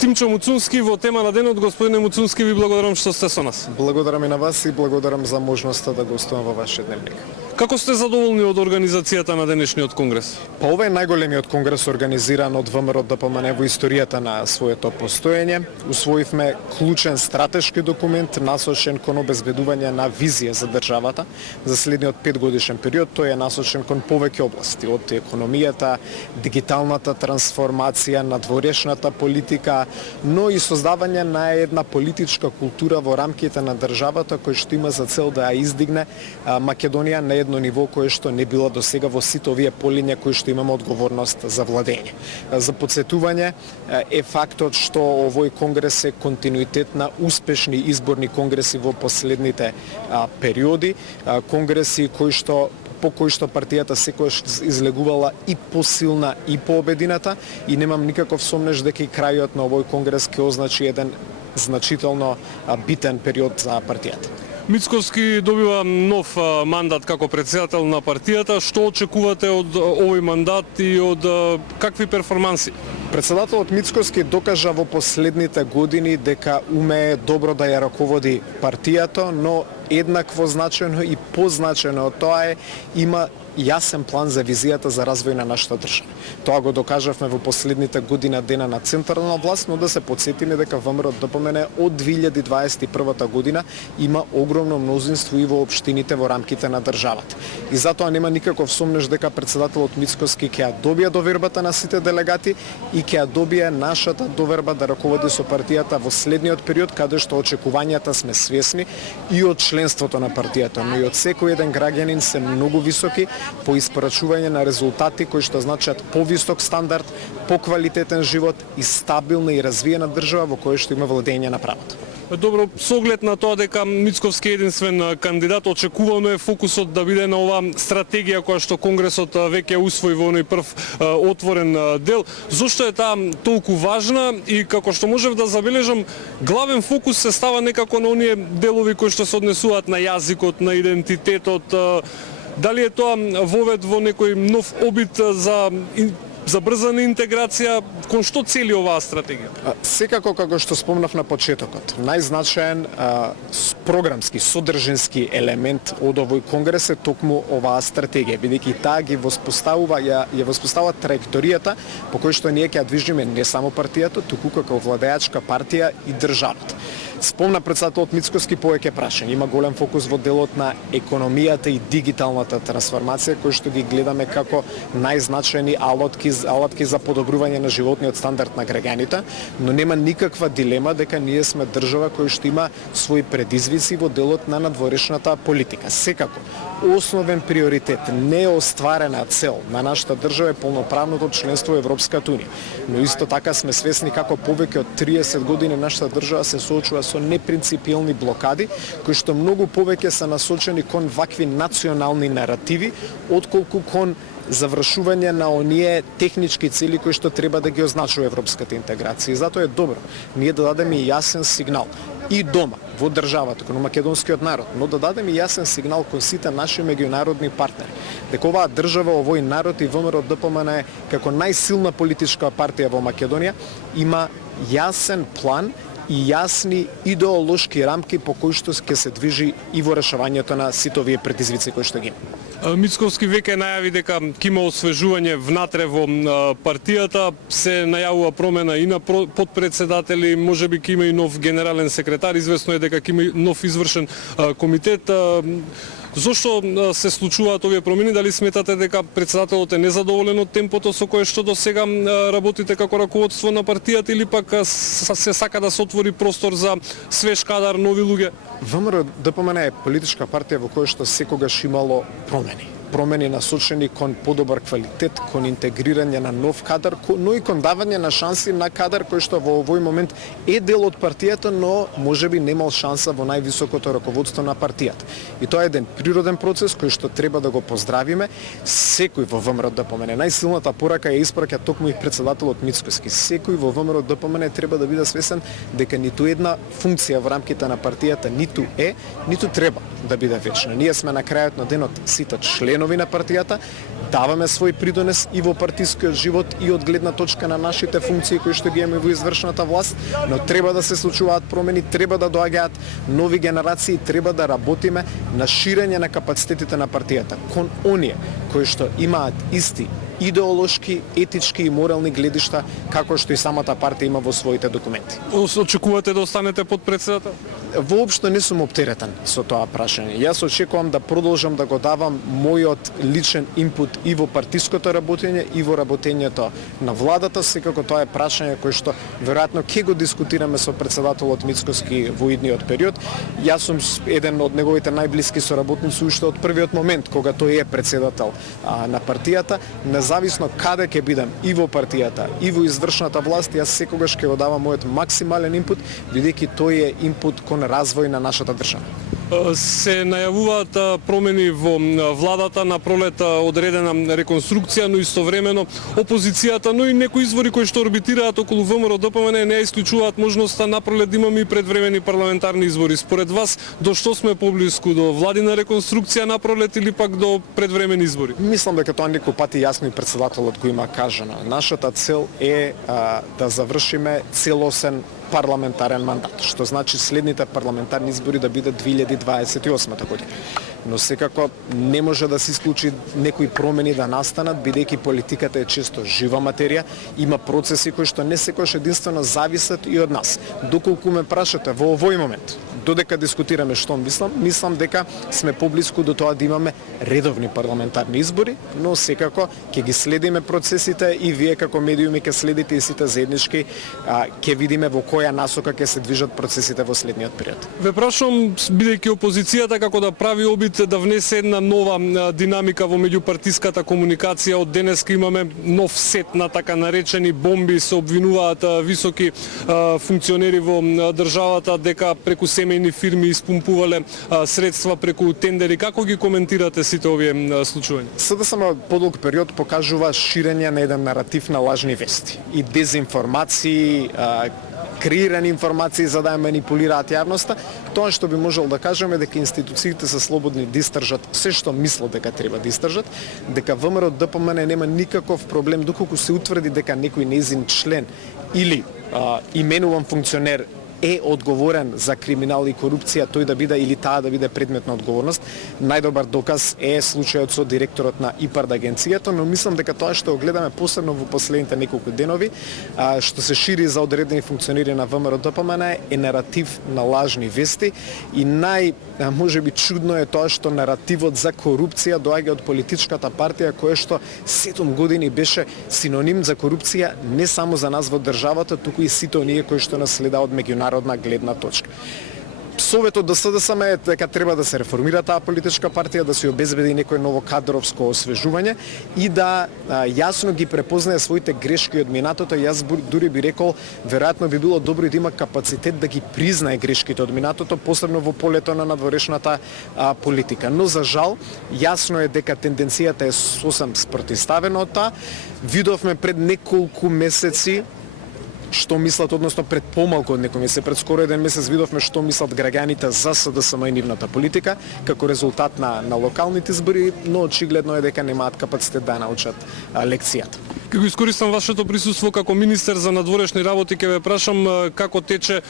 Тимчо Муцунски во тема на денот. Господине Муцунски, ви благодарам што сте со нас. Благодарам и на вас и благодарам за можноста да гостувам во вашиот дневник. Како сте задоволни од организацијата на денешниот конгрес? Па ова е најголемиот конгрес организиран од ВМРО ДПМН во историјата на своето постоење. Усвоивме клучен стратешки документ насочен кон обезбедување на визија за државата за следниот 5-годишен период. Тој е насочен кон повеќе области, од економијата, дигиталната трансформација, надворешната политика, но и создавање на една политичка култура во рамките на државата кој што има за цел да ја издигне Македонија на едно ниво кое што не било до сега во сите овие полиња кои што имаме одговорност за владење. За потсетување е фактот што овој конгрес е континуитет на успешни изборни конгреси во последните периоди, конгреси по кои што партијата секогаш излегувала и посилна и пообедината, и немам никаков сомнеж дека и крајот на овој конгрес ќе означи еден значително битен период за партијата. Мицковски добива нов мандат како претседател на партијата. Што очекувате од овој мандат и од какви перформанси? Председателот Мицковски докажа во последните години дека умее добро да ја раководи партијата, но еднакво значено и позначено од тоа има јасен план за визијата за развој на нашата држава. Тоа го докажавме во последните година дена на централна власт, но да се потсетиме дека ВМРО ДПМН од 2021 година има огромно мнозинство и во општините во рамките на државата. И затоа нема никаков сомнеж дека председателот Мицковски ќе ја добие довербата на сите делегати и ќе ја добие нашата доверба да раководи со партијата во следниот период, каде што очекувањата сме свесни и од членството на партијата, но и од секој еден граѓанин се многу високи по испорачување на резултати кои што значат повисок стандард, поквалитетен живот и стабилна и развиена држава во која што има владење на правото. Добро, со оглед на тоа дека Мицковски е единствен кандидат, очекувано е фокусот да биде на ова стратегија која што Конгресот веќе усвои во оној прв отворен дел. Зошто е таа толку важна и како што можев да забележам, главен фокус се става некако на оние делови кои што се однесуваат на јазикот, на идентитетот. Дали е тоа вовед во некој нов обид за брзана интеграција, кон што цели оваа стратегија? Секако, како што спомнав на почетокот, најзначаен програмски, содржински елемент од овој конгрес е токму оваа стратегија, бидејќи таа ги воспоставува траекторијата по кој што ние ќе ја движиме не само партијата, туку како владеачка партија и државата. Спомна председателот Мицковски повеќе прашања. Има голем фокус во делот на економијата и дигиталната трансформација, кои што ги гледаме како најзначајни алатки за подобрување на животниот стандард на граѓаните, но нема никаква дилема дека ние сме држава која што има своји предизвици во делот на надворешната политика. Секако, основен приоритет, неостварена цел на нашата држава е полноправното членство во Европската унија. Но исто така сме свесни како повеќе од 30 години нашата држава се соочува со непринципиелни блокади, кои што многу повеќе се насочени кон вакви национални наративи, отколку кон завршување на оние технички цели кои што треба да ги означува европската интеграција. И затоа е добро ние да дадеме јасен сигнал и дома, во државата, кон македонскиот народ, но да дадеме јасен сигнал кон сите наши меѓународни партнери, дека оваа држава, овој народ и ВМРО ДПМН како најсилна политичка партија во Македонија има јасен план и јасни идеолошки рамки по кои што ќе се движи и во решавањето на сите овие предизвици кои што ги има. Мицковски веќе најави дека ќе има освежување внатре во партијата, се најавува промена и на подпредседатели, можеби ќе има и нов генерален секретар, известно е дека ќе има и нов извршен комитет. Зошто се случуваат овие промени? Дали сметате дека председателот е незадоволен од темпото со кое што до сега работите како раководство на партијата, или пак се сака да се отвори простор за свеж кадар, нови луѓе? ВМРО ДПМН е политичка партија во која што секогаш имало промени насочени кон подобар квалитет, кон интегрирање на нов кадар, но и кон давање на шанси на кадар кој што во овој момент е дел од партијата, но можеби немал шанса во највисокото раководство на партијата. И тоа е еден природен процес кој што треба да го поздравиме. Секој во ВМРО ДПМН, најсилната порака ја испраќа токму и председателот Мицковски. Секој во ВМРО ДПМН треба да биде свесен дека ниту една функција во рамките на партијата ниту е, ниту треба да биде вечна. Ние сме на крајот на денот сите членови членови на партијата, даваме свој придонес и во партискиот живот и од гледна точка на нашите функции кои што ги имаме во извршната власт, но треба да се случуваат промени, треба да доаѓаат нови генерации, треба да работиме на ширење на капацитетите на партијата кон оние кои што имаат исти идеолошки, етички и морални гледишта како што и самата партија има во своите документи. Очекувате да останете подпредседател? Воопшто не сум оптеретен со тоа прашање. Јас очекувам да продолжам да го давам мојот личен инпут и во партиското работење и во работењето на владата, секако тоа е прашање кое што веројатно ќе го дискутираме со председателот Мицкоски во идниот период. Јас сум еден од неговите најблиски соработници уште од првиот момент кога тој е председател на партијата. Независно каде ќе бидам и во партијата и во извршната власт, јас секогаш ќе го давам мојот максимален инпут, бидејќи тој е инпут кон развој на нашата држава. Се најавуваат промени во владата, на пролет одредена реконструкција, но истовремено опозицијата, но и некои извори кои што орбитираат околу ВМРО-ДПМН не исклучуваат можноста на пролет да имаме и предвремени парламентарни избори. Според вас, до што сме поблиску, до владина реконструкција на пролет или пак до предвремени избори? Мислам дека тоа некој пати јасно и председателот го има кажано. Нашата цел е да завршиме целосен парламентарен мандат, што значи следните парламентарни избори да бидат 2028 година. Но секако не може да се исклучи некои промени да настанат, бидејќи политиката е често жива материја, има процеси кои што не секогаш единствено зависат и од нас. Доколку ме прашате во овој момент, додека дискутираме што мислам дека сме поблиску до тоа да имаме редовни парламентарни избори, но секако ќе ги следиме процесите и вие како медиуми ќе следите и сите заеднички, ќе видиме во која насока ќе се движат процесите во следниот период. Ве прашувам, бидејќи опозицијата како да прави обид да внесе една нова динамика во меѓупартиската комуникација, од денеска имаме нов сет на така наречени бомби, се обвинуваат високи функционери во државата дека преку семејни фирми испумпувале средства преку тендери. Како ги коментирате сите овие случувања? СДСМ подолг период покажува ширење на еден наратив на лажни вести и дезинформации, креирани информации за да ја манипулираат јавноста. Тоа што би можел да кажеме дека институциите се слободни да истражат се што мислат дека треба да истражат, дека ВМРО-ДПМН нема никаков проблем доколку се утврди дека некој нејзин член или именуван функционер е одговорен за криминал и корупција, тој да биде или таа да биде предмет на одговорност. Најдобар доказ е случајот со директорот на ИПАРД агенцијата, но мислам дека тоа што го гледаме посебно во последните неколку денови, што се шири за одредени функционери на ВМРО-ДПМН е наратив на лажни вести и можеби чудно е тоа што наративот за корупција доаѓа од политичката партија која што 7 години беше синоним за корупција не само за нас во државата, туку и сите оние кои што нас следа од меѓународна гледна точка. Советот до СДСМ е дека треба да се реформира таа политичка партија, да се обезбеди некое ново кадровско освежување и да јасно ги препознае своите грешки од минатото. Јас дури би рекол, веројатно би било добро и да има капацитет да ги признае грешките од минатото, посебно во полето на надворешната политика. Но за жал, јасно е дека тенденцијата е сосем спротивставена од таа. Видовме пред неколку месеци што мислат, односно пред помалку од некој месец, пред скоро еден месец видовме што мислат граѓаните за СДСМ и нивната политика како резултат на локалните избори, но очигледно е дека немаат капацитет да научат лекцијата. Ке го искористам вашето присуство како министер за надворешни работи, ке ве прашам како тече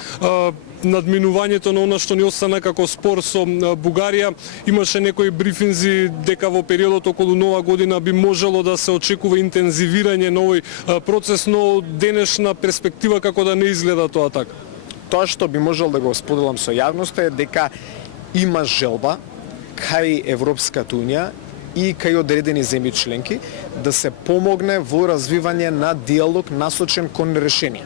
надминувањето на она што ни остана како спор со Бугарија. Имаше некои брифинзи дека во периодот околу Нова година би можело да се очекува интензивирање на овој процес, но денешна перспектива како да не изгледа тоа така. Тоа што би можел да го споделам со јавноста е дека има желба кај Европската унија и кај одредени земји членки да се помогне во развивање на диалог насочен кон решение.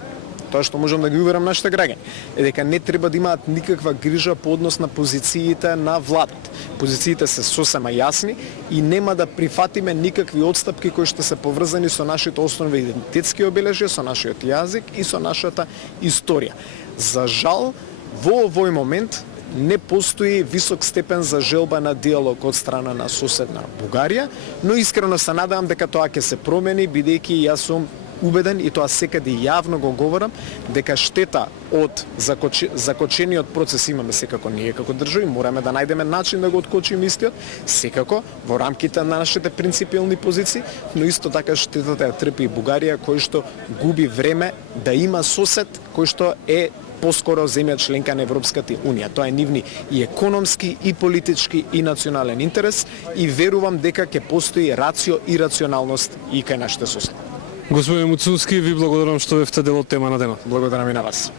Тоа што можам да ги уверам нашите граѓани е дека не треба да имаат никаква грижа по однос на позициите на владата. Позициите се сосема јасни и нема да прифатиме никакви отстапки кои што се поврзани со нашите основни идентитетски обележја, со нашиот јазик и со нашата историја. За жал, во овој момент не постои висок степен за желба на диалог од страна на соседна Бугарија, но искрено се надевам дека тоа ќе се промени, бидејќи јас сум убеден и тоа секаде јавно го говорам дека штета од закочениот процес имаме секако ние како држави, мораме да најдеме начин да го откочиме истиот, секако во рамките на нашите принципиални позиции, но исто така штетата ја трпи и Бугарија кој што губи време да има сосед кој што е поскоро земја членка на Европската Унија. Тоа е нивни и економски, и политички, и национален интерес и верувам дека ќе постои рацио и рационалност и кај нашите соседи. Господин Муцунски, ви благодарам што бевте дел од тема на денот. Благодарам и на вас.